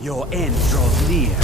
Your end draws near.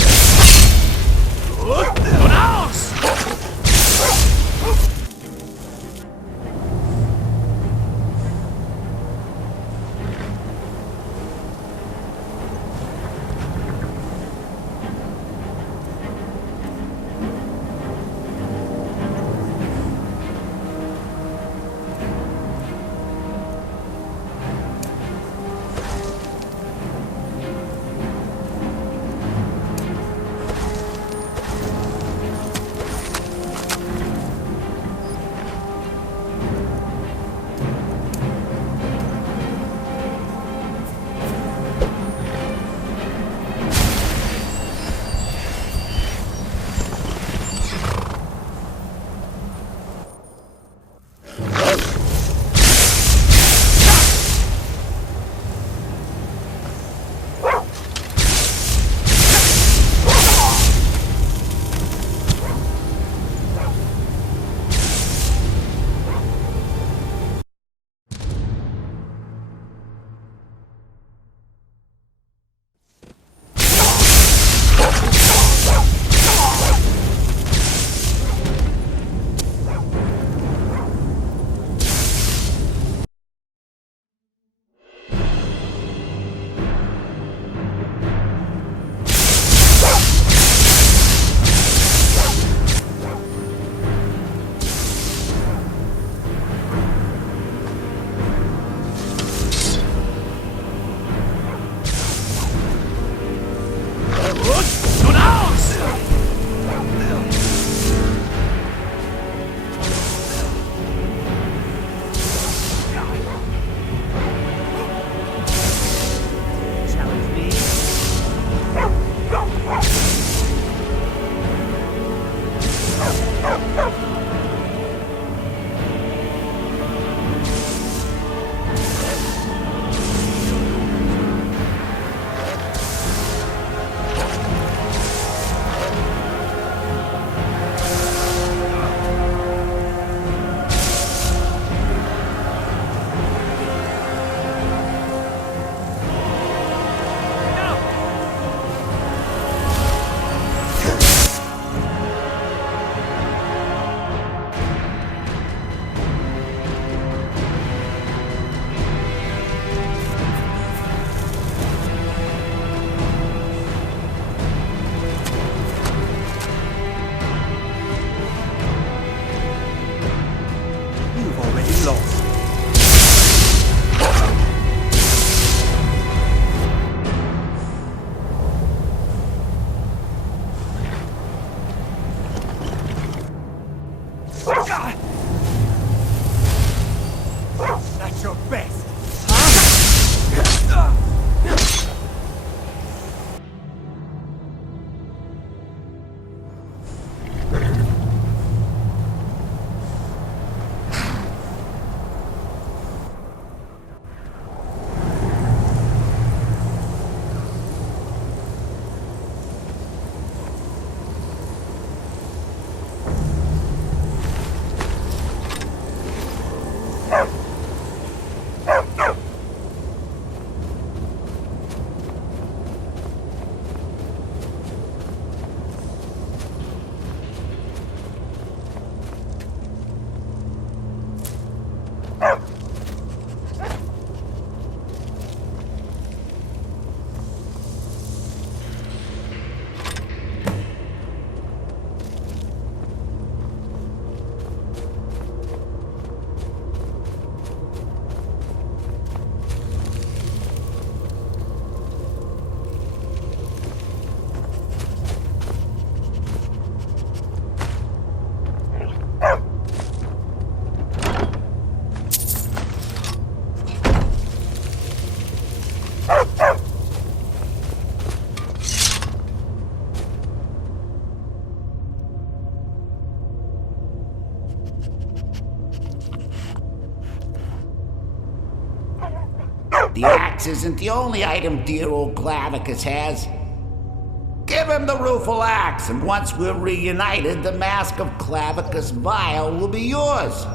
That's your best. The axe isn't the only item dear old Clavicus has. Give him the rueful axe, and once we're reunited, the mask of Clavicus Vile will be yours.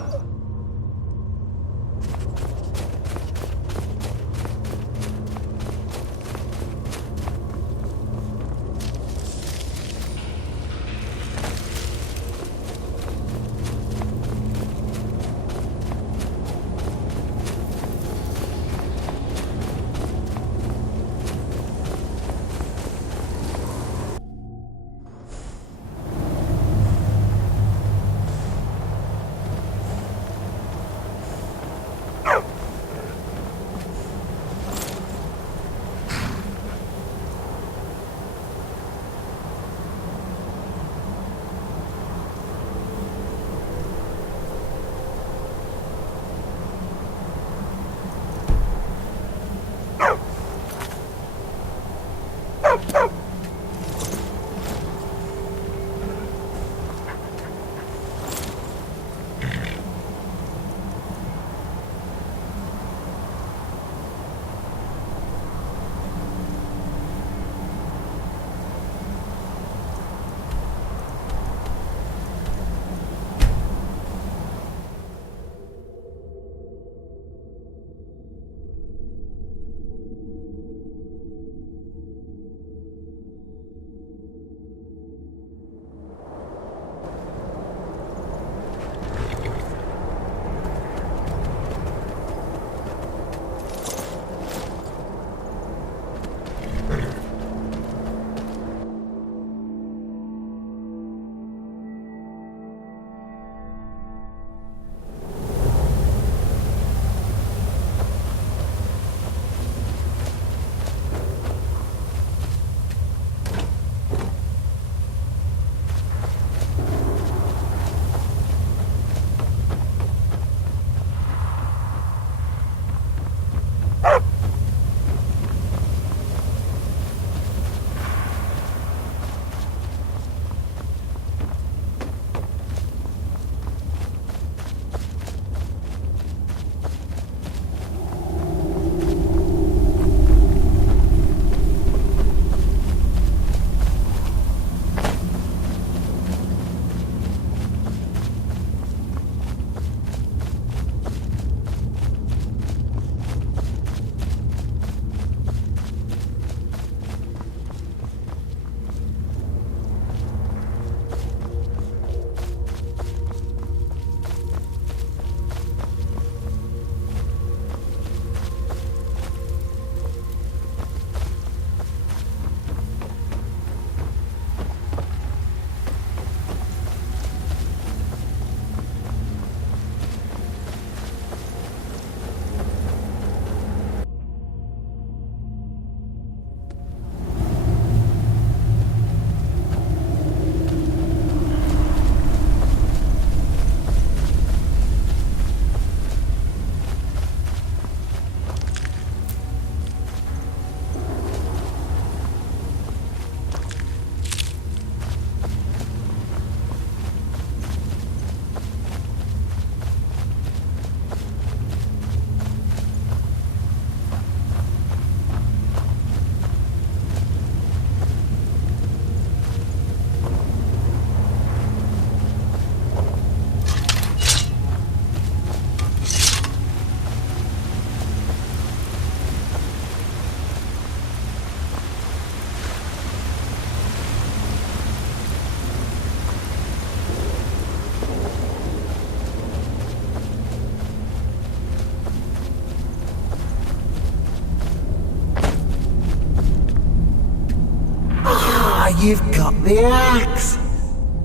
you've got the axe.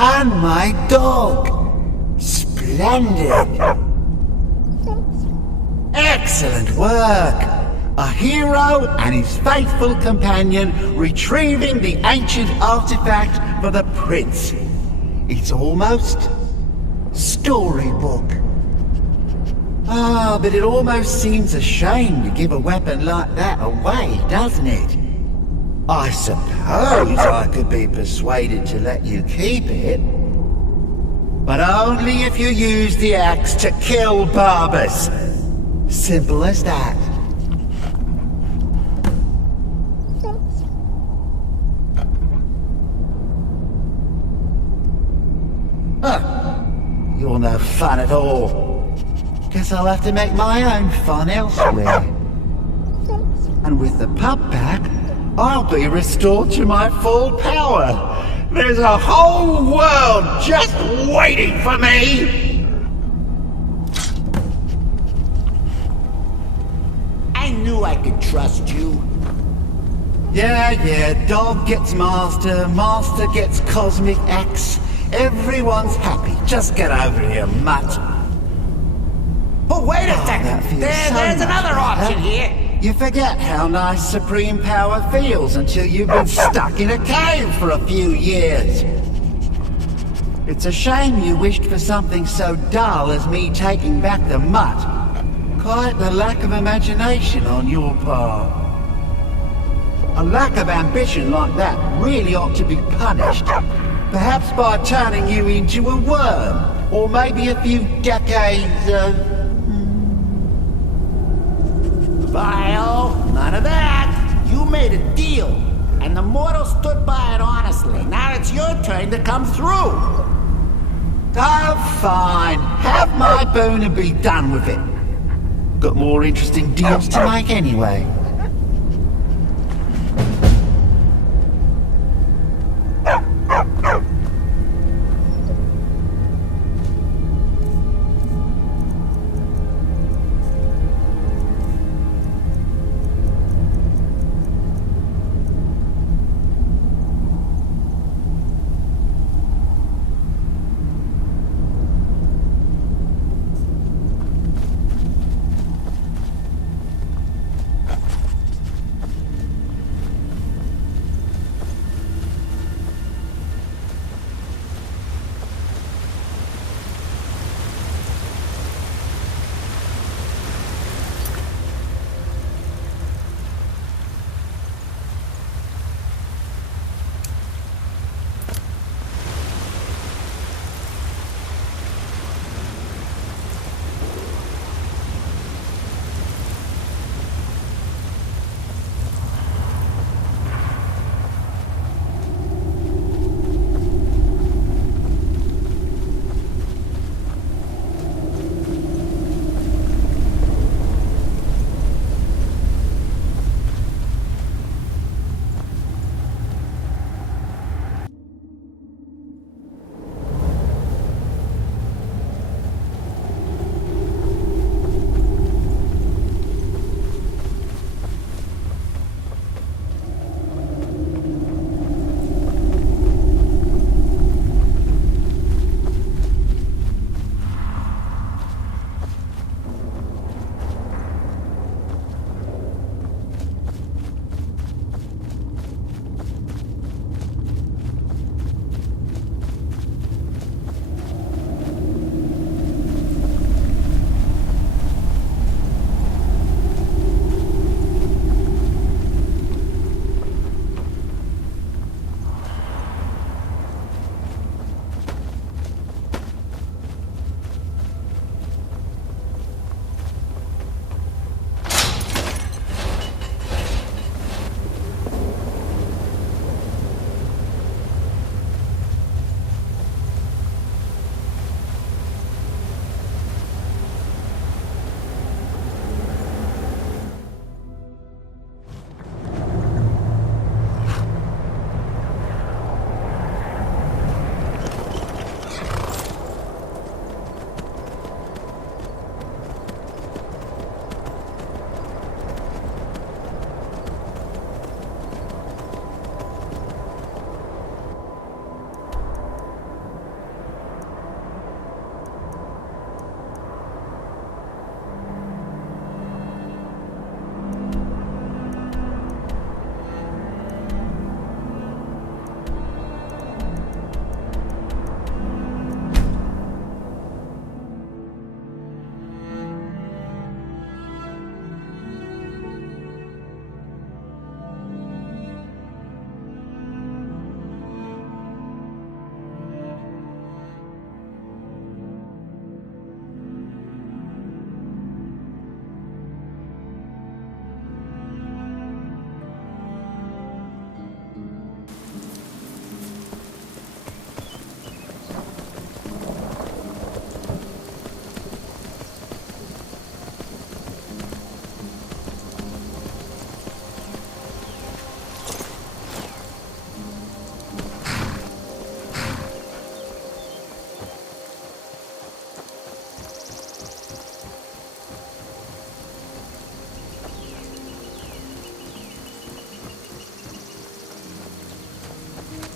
And my dog. Splendid. Excellent work. A hero and his faithful companion retrieving the ancient artifact for the prince. It's almost storybook. Ah, but it almost seems a shame to give a weapon like that away, doesn't it? I suppose I could be persuaded to let you keep it. But only if you use the axe to kill Barbas. Simple as that. Huh. You're no fun at all. Guess I'll have to make my own fun elsewhere. And with the pup back, I'll be restored to my full power. There's a whole world just waiting for me! I knew I could trust you. Yeah, dog gets master, master gets cosmic axe. Everyone's happy. Just get over here, mutt. But wait a second! There's another option here! You forget how nice supreme power feels until you've been stuck in a cave for a few years. It's a shame you wished for something so dull as me taking back the mutt. Quite the lack of imagination on your part. A lack of ambition like that really ought to be punished. Perhaps by turning you into a worm, or maybe a few decades of... Vile, none of that. You made a deal, and the mortal stood by it honestly. Now it's your turn to come through. Oh, fine. Have my boon and be done with it. Got more interesting deals to make anyway.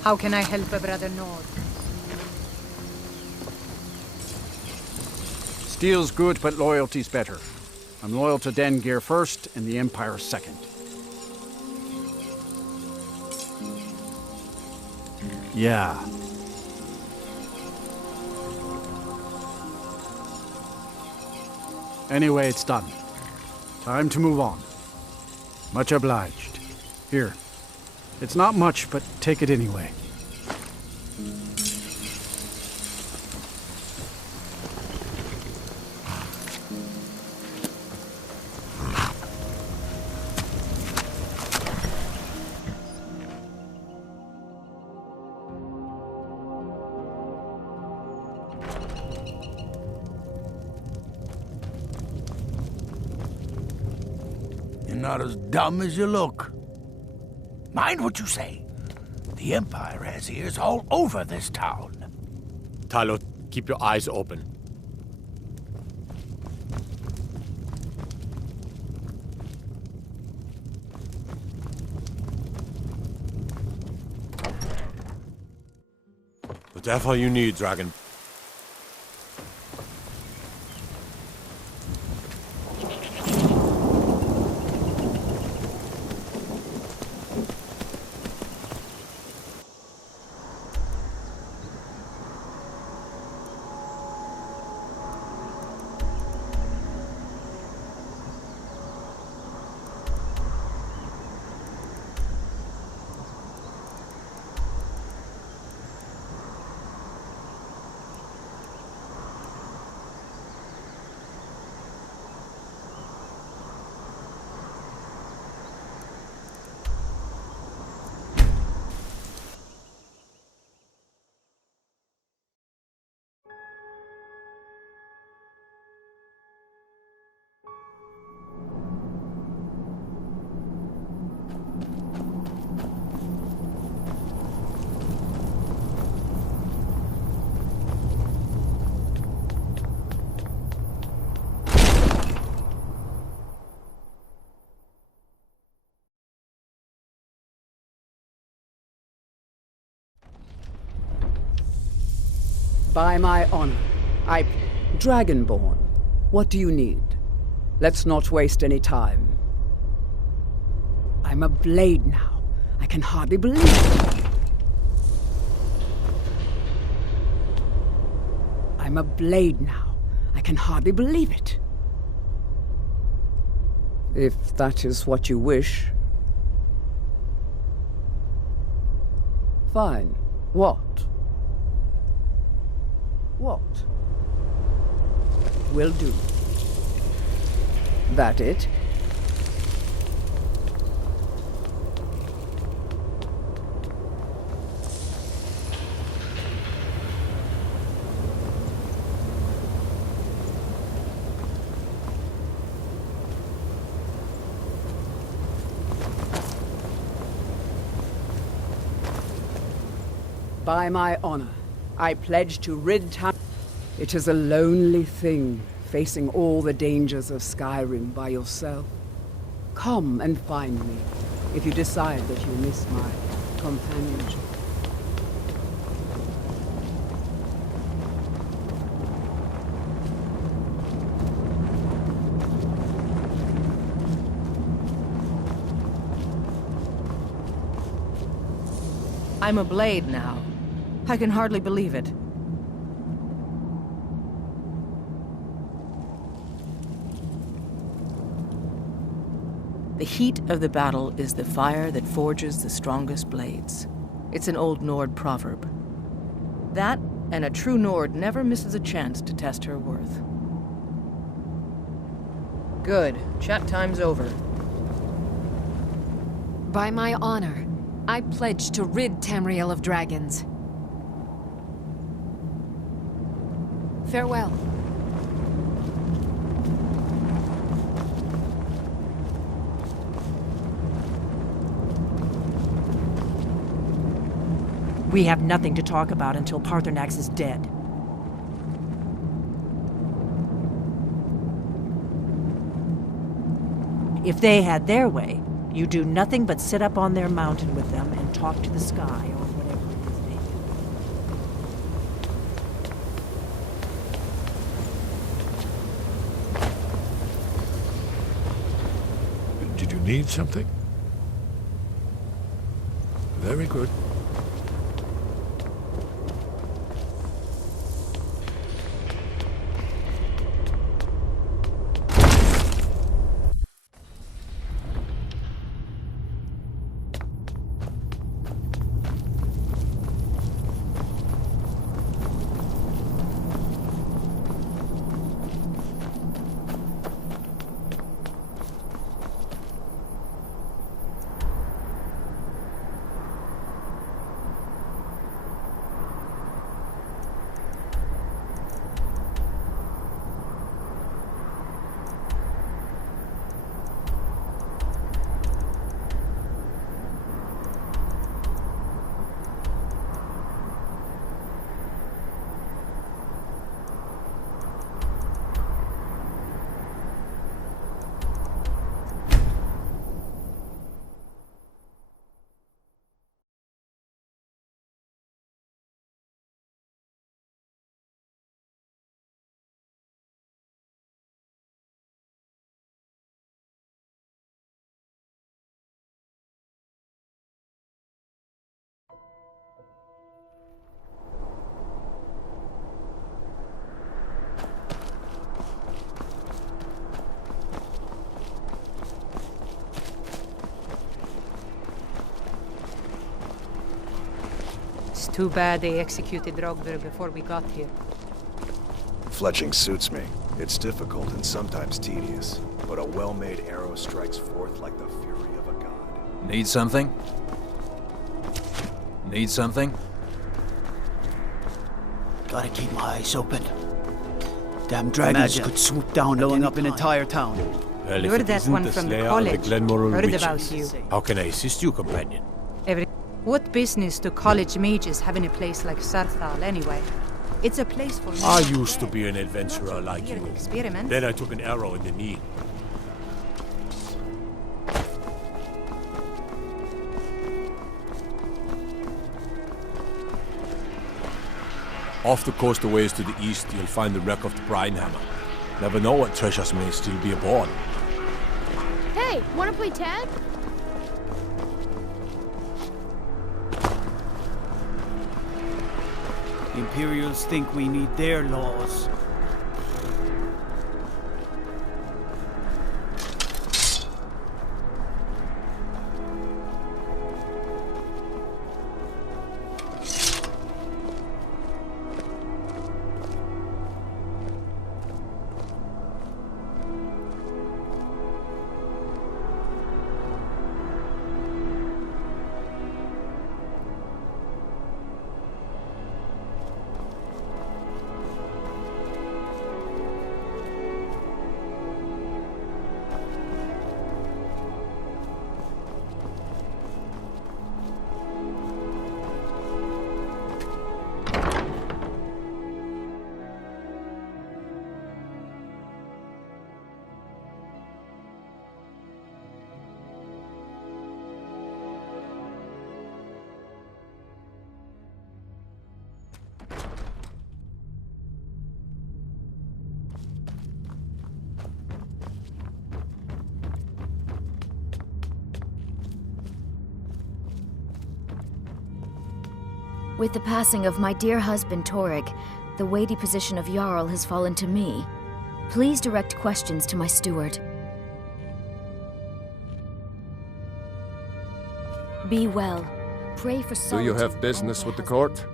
How can I help a brother Nord? Steel's good, but loyalty's better. I'm loyal to Dengir first, and the Empire second. Yeah. Anyway, it's done. Time to move on. Much obliged. Here. It's not much, but take it anyway. You're not as dumb as you look. Mind what you say. The Empire has ears all over this town. Tylo, keep your eyes open. Whatever you need, Dragon. By my honor, Dragonborn, what do you need? Let's not waste any time. I'm a blade now. I can hardly believe it. I'm a blade now. I can hardly believe it. If that is what you wish. Fine. What? What? Will do. That it? By my honor, I pledge to rid town. It is a lonely thing, facing all the dangers of Skyrim by yourself. Come and find me, if you decide that you miss my companionship. I'm a blade now. I can hardly believe it. The heat of the battle is the fire that forges the strongest blades. It's an old Nord proverb. That, and a true Nord never misses a chance to test her worth. Good. Chat time's over. By my honor, I pledge to rid Tamriel of dragons. Farewell. We have nothing to talk about until Paarthurnax is dead. If they had their way, you do nothing but sit up on their mountain with them and talk to the sky or whatever. need something? Very good. Too bad they executed Drogver before we got here. Fletching suits me. It's difficult and sometimes tedious, but a well-made arrow strikes forth like the fury of a god. Need something? Need something? Gotta keep my eyes open. Damn dragons could swoop down, blowing up an entire town. Well, You're that one from the college. Heard about you. How can I assist you, companion? What business do college mages have in a place like Sarthal anyway? It's a place for me. I used to be an adventurer like you. Experiment. Then I took an arrow in the knee. Off the coast a ways to the east, you'll find the wreck of the Brine Hammer. Never know what treasures may still be aboard. Hey, wanna play tag? Imperials think we need their laws. With the passing of my dear husband Torrig, the weighty position of Jarl has fallen to me. Please direct questions to my steward. Be well. Pray for solitude. Do you have business with the court?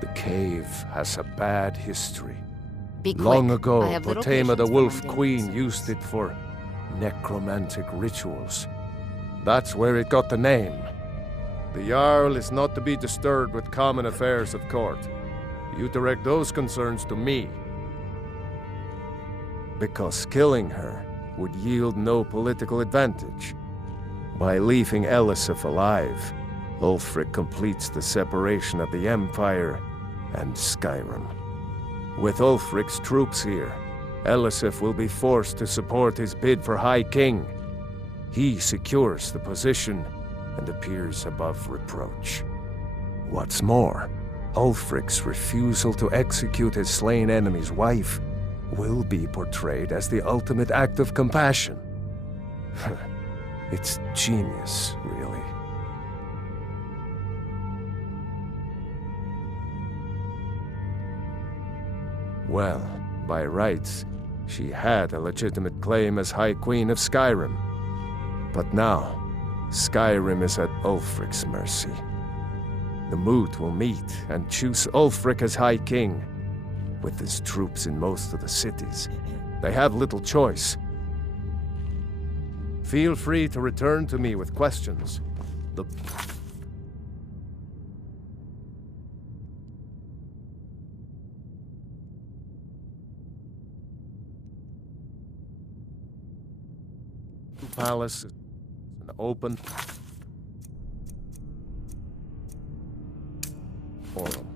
The cave has a bad history. Be quick. Long ago, I have little Potema the patience Wolf for my Queen days. used it for necromantic rituals. That's where it got the name. The Jarl is not to be disturbed with common affairs at court. You direct those concerns to me. Because killing her would yield no political advantage. By leaving Elisif alive, Ulfric completes the separation of the Empire and Skyrim. With Ulfric's troops here, Elisif will be forced to support his bid for High King. He secures the position and appears above reproach. What's more, Ulfric's refusal to execute his slain enemy's wife will be portrayed as the ultimate act of compassion. It's genius, really. Well, by rights, she had a legitimate claim as High Queen of Skyrim. But now, Skyrim is at Ulfric's mercy. The Moot will meet and choose Ulfric as High King. With his troops in most of the cities, they have little choice. Feel free to return to me with questions. The palace is an open forum.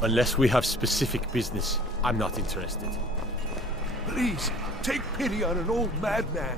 Unless we have specific business, I'm not interested. Please, take pity on an old madman.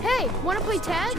Hey, wanna play tag?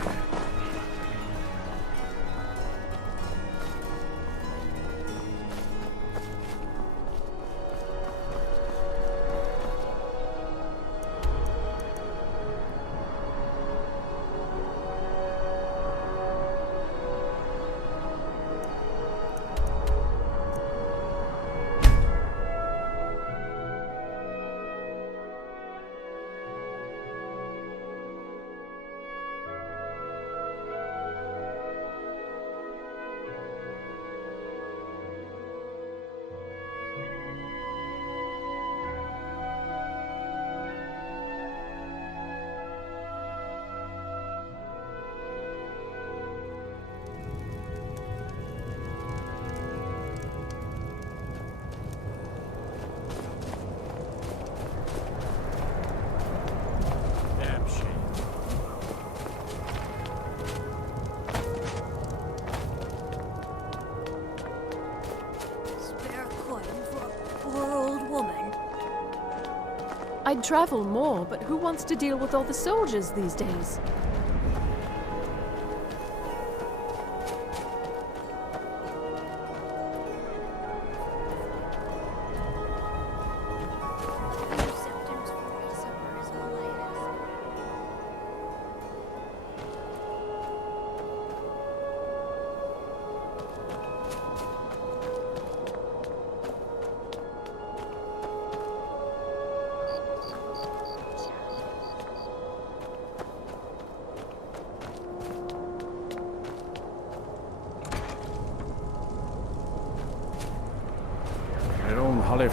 I'd travel more, but who wants to deal with all the soldiers these days?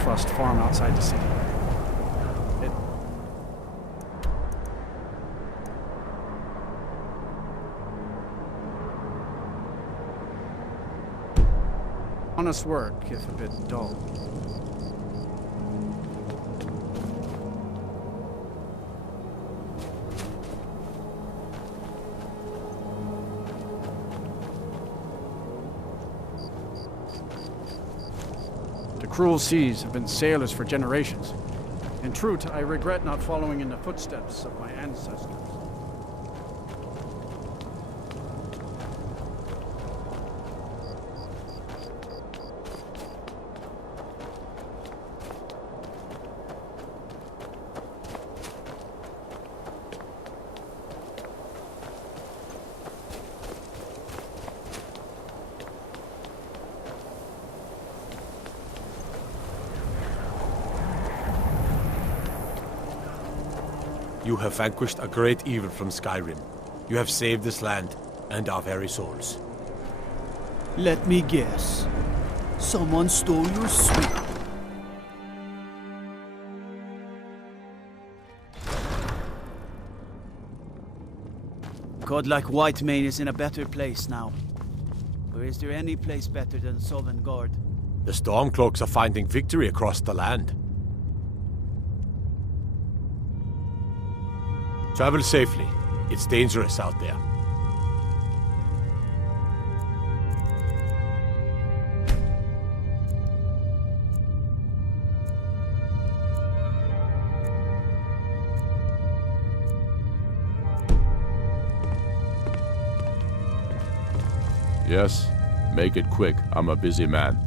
Frost farm outside the city. Honest work, if a bit dull. The cruel seas have been sailors for generations. In truth, I regret not following in the footsteps of my ancestors. You have vanquished a great evil from Skyrim. You have saved this land and our very souls. Let me guess. Someone stole your sweet. Godlike Whitemane is in a better place now. Or is there any place better than Sovngarde? The Stormcloaks are finding victory across the land. Travel safely. It's dangerous out there. Yes? Make it quick. I'm a busy man.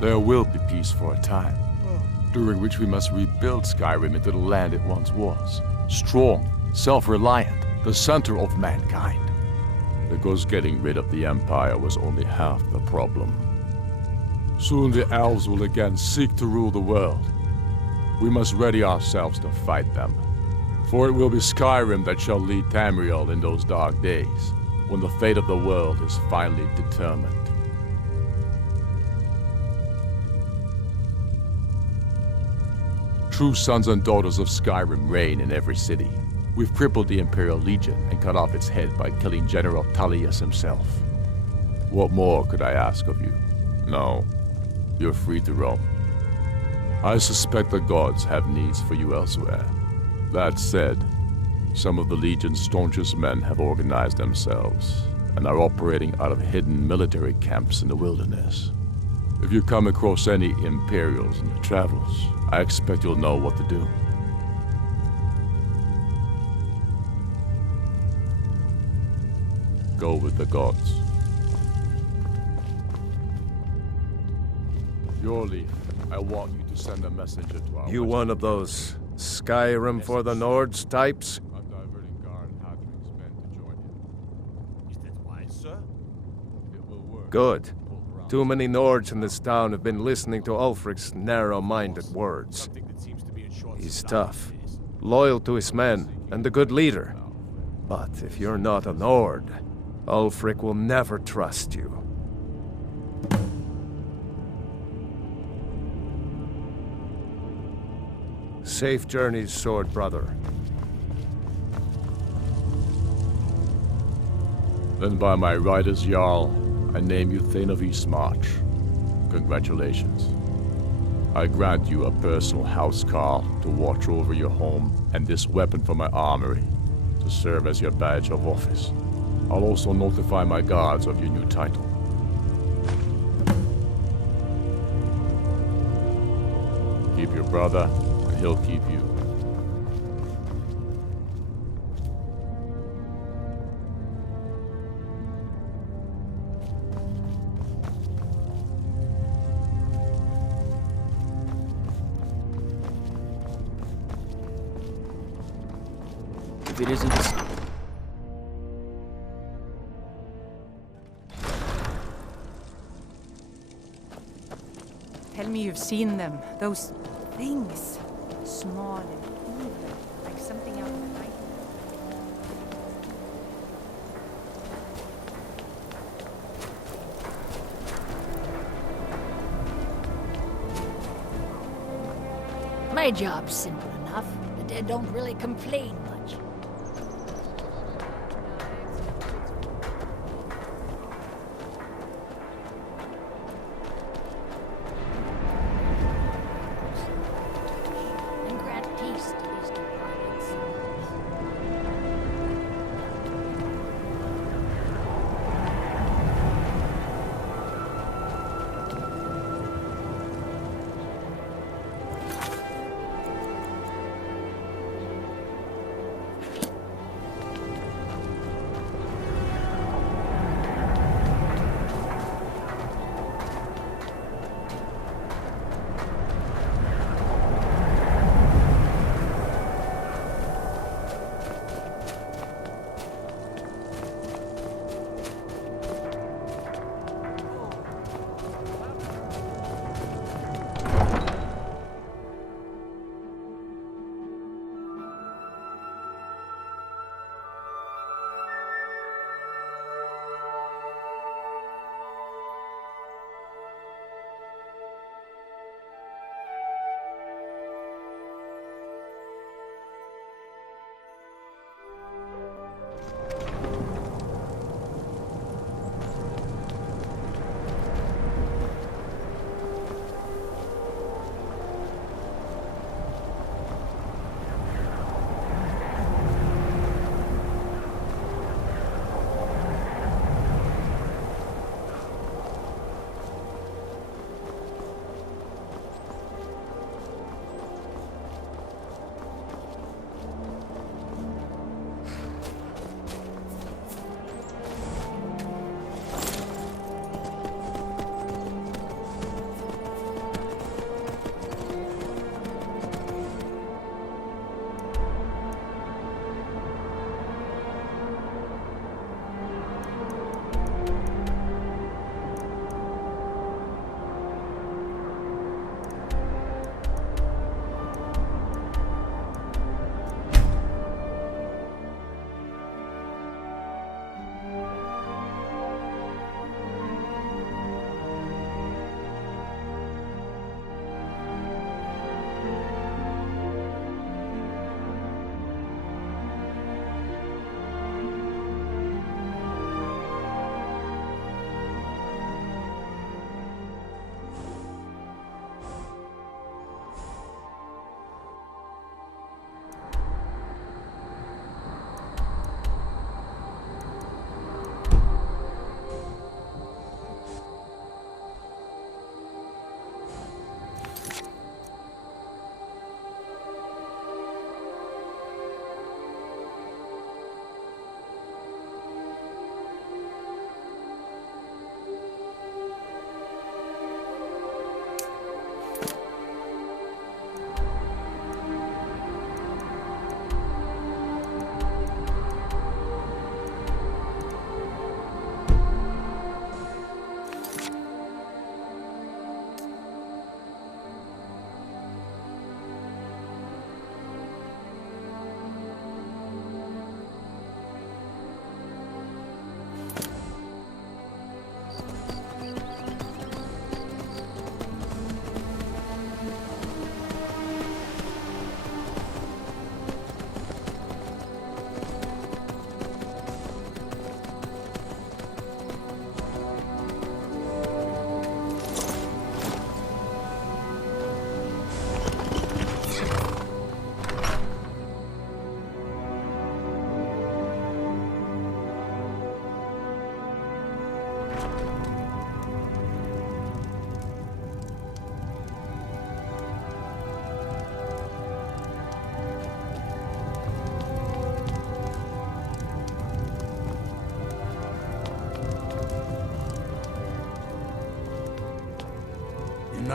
There will be peace for a time, during which we must rebuild Skyrim into the land it once was. Strong, self-reliant, the center of mankind. Because getting rid of the Empire was only half the problem. Soon the elves will again seek to rule the world. We must ready ourselves to fight them. For it will be Skyrim that shall lead Tamriel in those dark days, when the fate of the world is finally determined. True sons and daughters of Skyrim reign in every city. We've crippled the Imperial Legion and cut off its head by killing General Tullius himself. What more could I ask of you? No, you're free to roam. I suspect the gods have needs for you elsewhere. That said, some of the Legion's staunchest men have organized themselves and are operating out of hidden military camps in the wilderness. If you come across any Imperials in your travels, I expect you'll know what to do. Go with the gods. Your leaf, I want you to send a messenger to our... You one of those Skyrim for the Nords types? I'm diverting Gar and Hadring's men to join him. Is that wise, sir? It will work. Good. Too many Nords in this town have been listening to Ulfric's narrow-minded words. He's tough, loyal to his men, and a good leader. But if you're not a Nord, Ulfric will never trust you. Safe journeys, sword brother. Then by my right as Jarl, I name you Thane of Eastmarch. Congratulations. I grant you a personal housecarl to watch over your home and this weapon from my armory to serve as your badge of office. I'll also notify my guards of your new title. Keep your brother, and he'll keep you. If it isn't this... Tell me you've seen them. Those things. Small and evil, like something out of the night. My job's simple enough. The dead don't really complain much.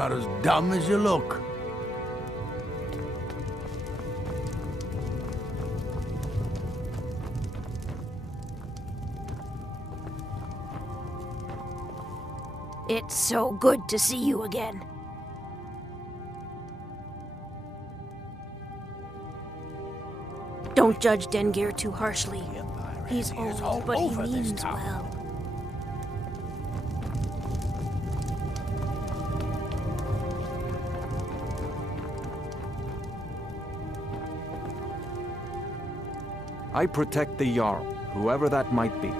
not as dumb as you look. It's so good to see you again. Don't judge Dengir too harshly. He's old, but he means well. I protect the Jarl, whoever that might be.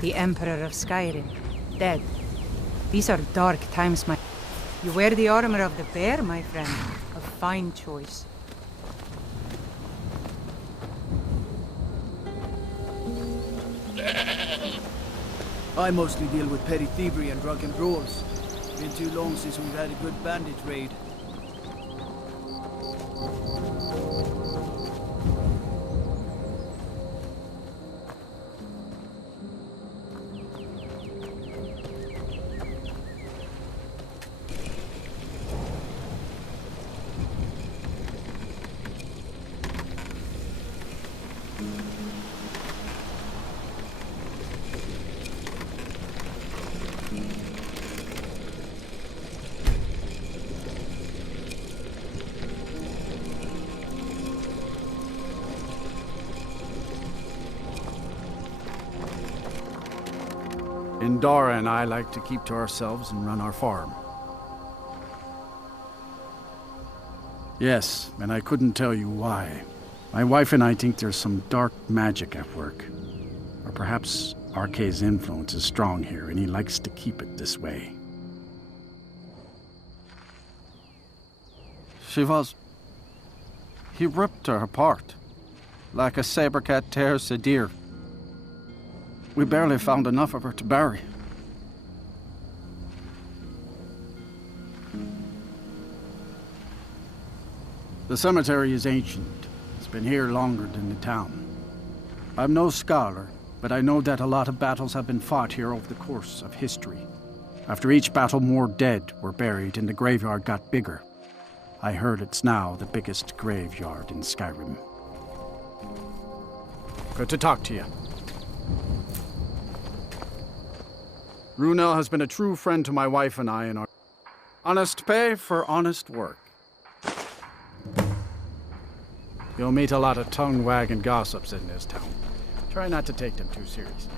The Emperor of Skyrim, dead. These are dark times, my... You wear the armor of the bear, my friend. A fine choice. I mostly deal with petty thievery and drunken brawls. Been too long since we've had a good bandit raid. Indara and I like to keep to ourselves and run our farm. Yes, and I couldn't tell you why. My wife and I think there's some dark magic at work. Or perhaps Arkay's influence is strong here, and he likes to keep it this way. He ripped her apart, like a saber cat tears a deer. We barely found enough of her to bury. The cemetery is ancient. It's been here longer than the town. I'm no scholar, but I know that a lot of battles have been fought here over the course of history. After each battle, more dead were buried and the graveyard got bigger. I heard it's now the biggest graveyard in Skyrim. Good to talk to you. Runel has been a true friend to my wife and I, and our honest pay for honest work. You'll meet a lot of tongue-wagging gossips in this town. Try not to take them too seriously.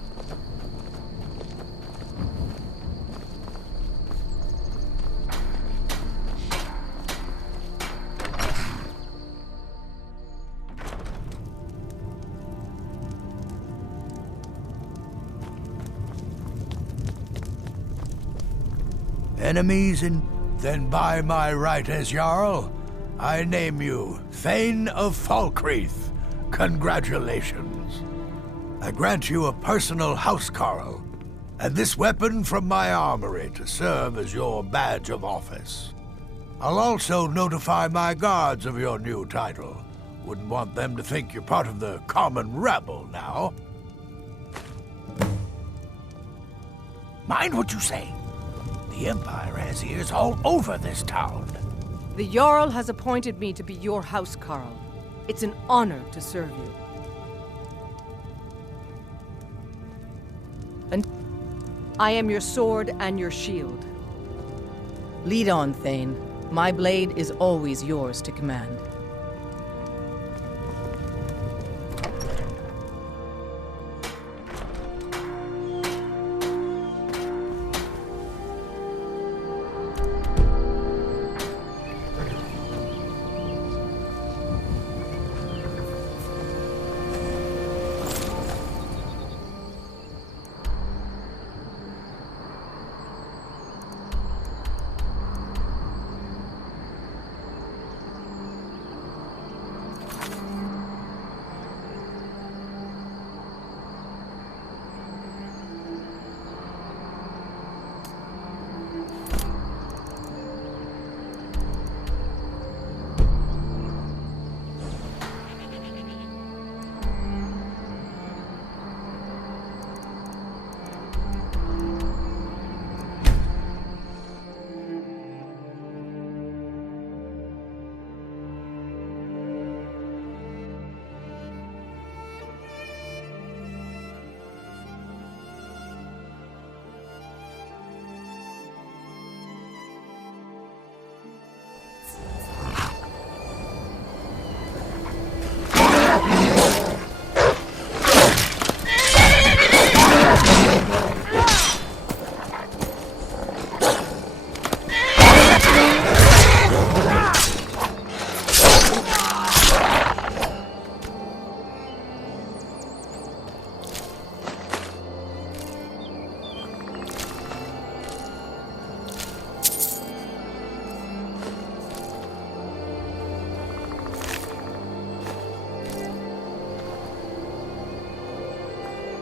Enemies, and then by my right as Jarl, I name you Thane of Falkreath. Congratulations. I grant you a personal housecarl, and this weapon from my armory to serve as your badge of office. I'll also notify my guards of your new title. Wouldn't want them to think you're part of the common rabble now. Mind what you say. The Empire has ears all over this town. The Jarl has appointed me to be your housecarl. It's an honor to serve you. And I am your sword and your shield. Lead on, Thane. My blade is always yours to command.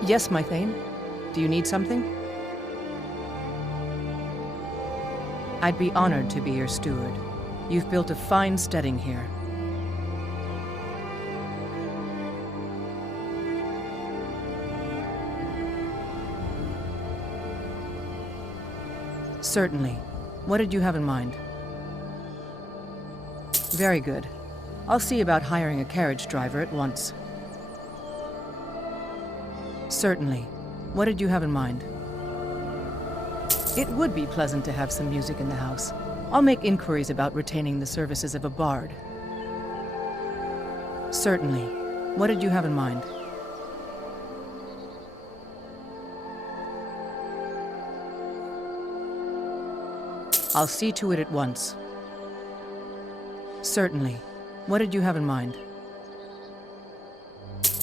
Yes, my Thane. Do you need something? I'd be honored to be your steward. You've built a fine steading here. Certainly. What did you have in mind? Very good. I'll see about hiring a carriage driver at once. Certainly. What did you have in mind? It would be pleasant to have some music in the house. I'll make inquiries about retaining the services of a bard. Certainly. What did you have in mind? I'll see to it at once. Certainly. What did you have in mind?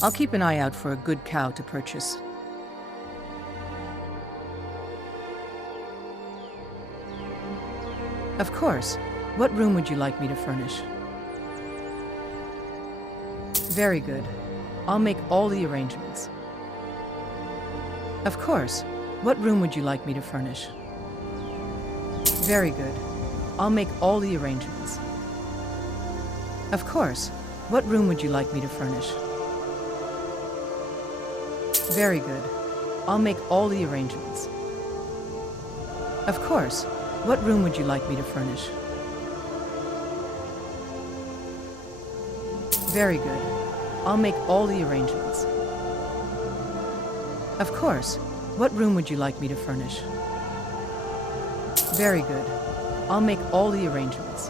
I'll keep an eye out for a good cow to purchase. Of course. What room would you like me to furnish? Very good. I'll make all the arrangements. Of course. What room would you like me to furnish? Very good. I'll make all the arrangements. Of course. What room would you like me to furnish? Very good. I'll make all the arrangements. Of course. What room would you like me to furnish? Very good. I'll make all the arrangements. Of course. What room would you like me to furnish? Very good. I'll make all the arrangements.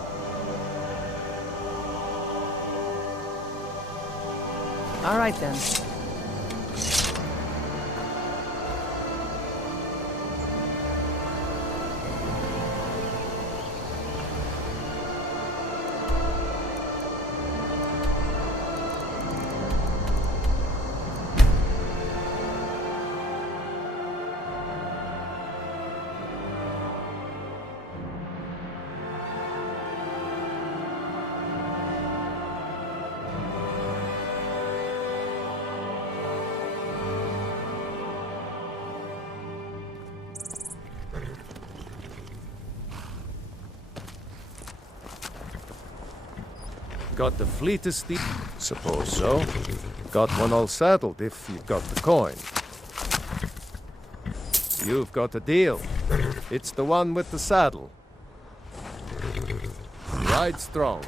All right, then. Got the fleetest steed? Suppose so. Got one all saddled if you've got the coin. You've got a deal. It's the one with the saddle. Ride strong.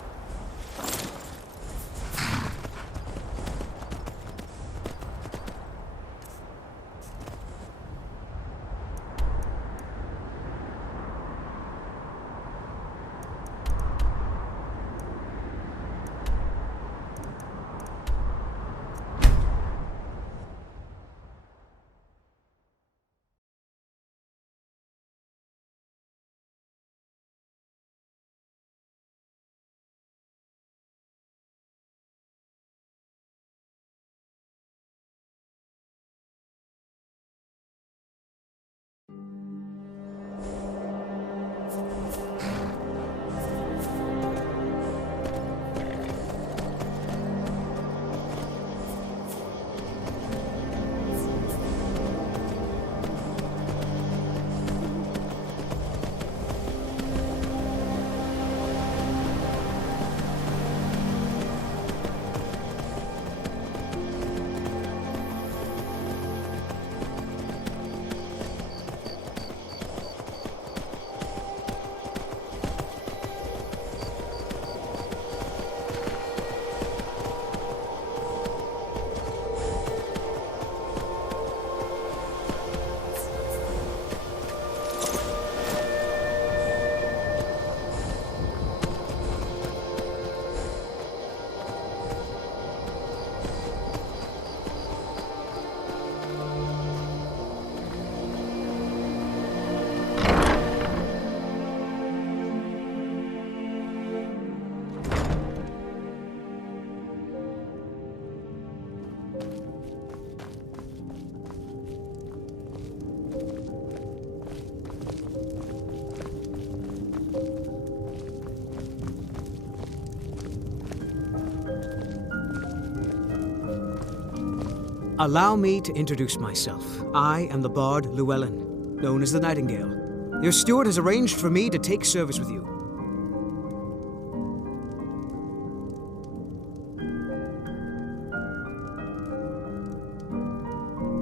Allow me to introduce myself. I am the Bard Llewellyn, known as the Nightingale. Your steward has arranged for me to take service with you.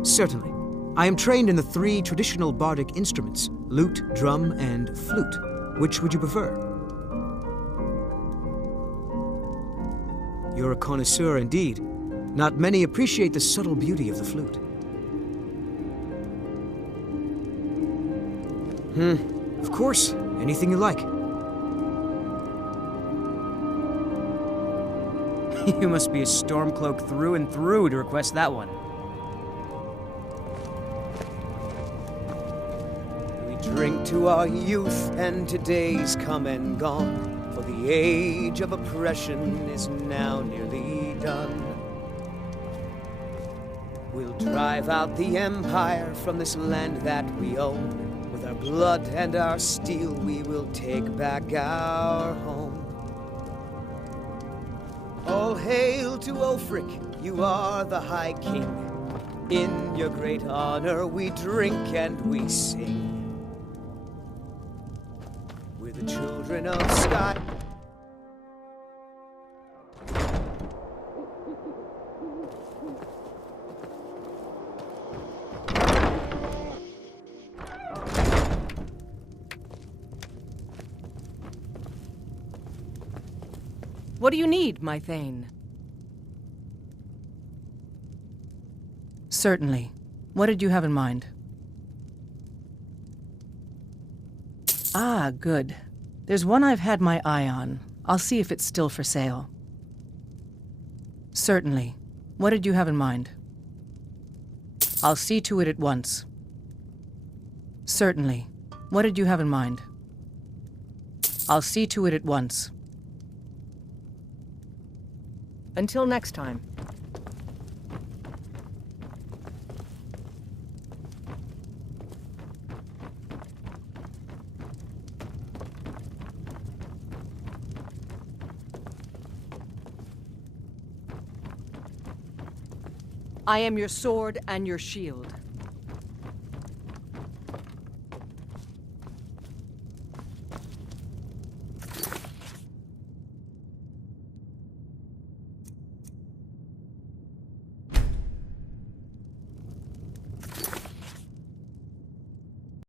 Certainly. I am trained in the 3 traditional bardic instruments, lute, drum, and flute. Which would you prefer? You're a connoisseur indeed. Not many appreciate the subtle beauty of the flute. Of course, anything you like. You must be a Stormcloak through and through to request that one. We drink to our youth and today's come and gone, for the age of oppression is now nearly done. We'll drive out the Empire from this land that we own. With our blood and our steel, we will take back our home. All hail to Ulfric, you are the High King. In your great honor, we drink and we sing. We're the children of Sky. What do you need, my Thane? Certainly. What did you have in mind? Ah, good. There's one I've had my eye on. I'll see if it's still for sale. Certainly. What did you have in mind? I'll see to it at once. Certainly. What did you have in mind? I'll see to it at once. Until next time. I am your sword and your shield.